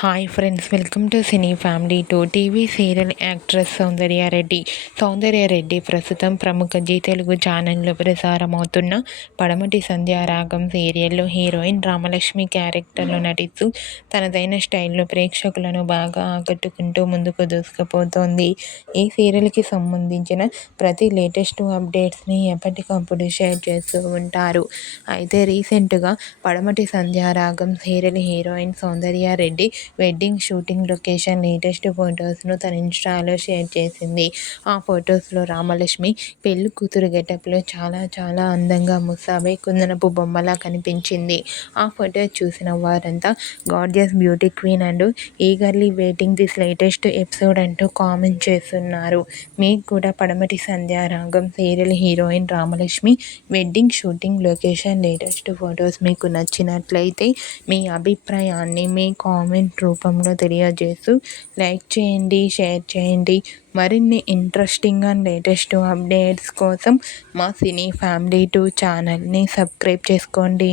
Hi friends, welcome to cine family two. TV serial actress Soundarya Reddy ప్రస్తుతం ప్రముఖ G Telugu ఛానల్లో ప్రసారమవుతున్న పడమటి సంధ్యారాగం సీరియల్లో హీరోయిన్ రామలక్ష్మి క్యారెక్టర్లో నటిస్తూ తనదైన స్టైల్లో ప్రేక్షకులను బాగా ఆకట్టుకుంటూ ముందుకు దూసుకుపోతోంది. ఈ సీరియల్కి సంబంధించిన ప్రతి లేటెస్ట్ అప్డేట్స్ని ఎప్పటికప్పుడు షేర్ చేస్తూ ఉంటారు. అయితే రీసెంట్గా Padamati Sandhyaragam serial heroine Soundarya Reddy wedding shooting location latest ఫొటోస్ను తన ఇన్స్టాలో షేర్ చేసింది. ఆ ఫొటోస్లో రామలక్ష్మి పెళ్లి కూతురు గెటప్లో చాలా చాలా అందంగా ముస్తాబై కుందనపు బొమ్మలా కనిపించింది. ఆ ఫోటో చూసిన వారంతా gorgeous beauty queen and eagerly waiting this latest episode అంటూ కామెంట్ చేస్తున్నారు. మీకు కూడా Padamati Sandhyaragam serial heroine Ramalakshmi wedding shooting location latest photos మీకు నచ్చినట్లయితే మీ అభిప్రాయాన్ని మీ కామెంట్ రూపంలో తెలియజేస్తూ లైక్ చేయండి, షేర్ చేయండి. మరిన్ని ఇంట్రెస్టింగ్ అండ్ లేటెస్ట్ అప్డేట్స్ కోసం మా సినీ ఫ్యామిలీ 2 ఛానల్ని సబ్స్క్రైబ్ చేసుకోండి.